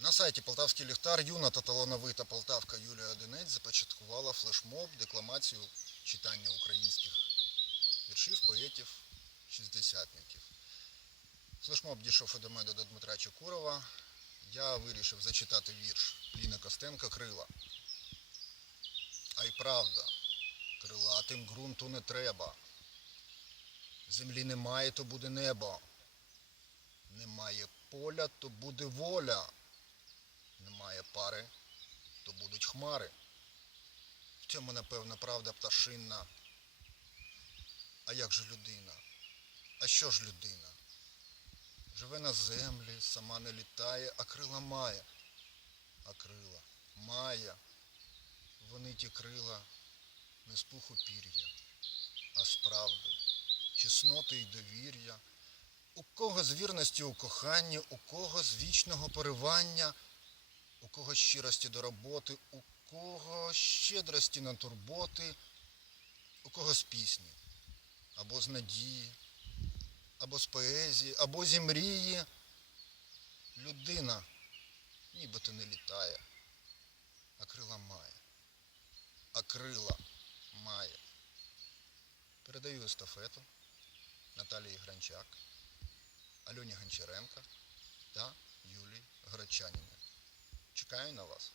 На сайті Полтавський ліхтар юна та талановита полтавка Юлія Одинець започаткувала флешмоб, декламацію читання українських віршів, поетів, шістдесятників. Флешмоб дійшов до мене до Дмитра Чекурова. Я вирішив зачитати вірш Ліни Костенка Крила. А й правда, крилатим ґрунту не треба. Землі немає, то буде небо. Немає поля, то буде воля. Немає пари, то будуть хмари. В цьому, напевно, правда пташинна. А як же людина? А що ж людина? Живе на землі, сама не літає, а крила має. А крила має. Вони ті крила не з пуху пір'я, а з правди, чесноти й довір'я. У кого з вірності у коханні, у кого з вічного поривання, у кого щирості до роботи, у кого щедрості на турботи, у кого з пісні, або з надії, або з поезії, або зі мрії. Людина нібито не літає, а крила має. А крила має. Передаю естафету Наталії Гранчак, Альоні Гончаренко та Юлії Гречаніни. czekają na Was.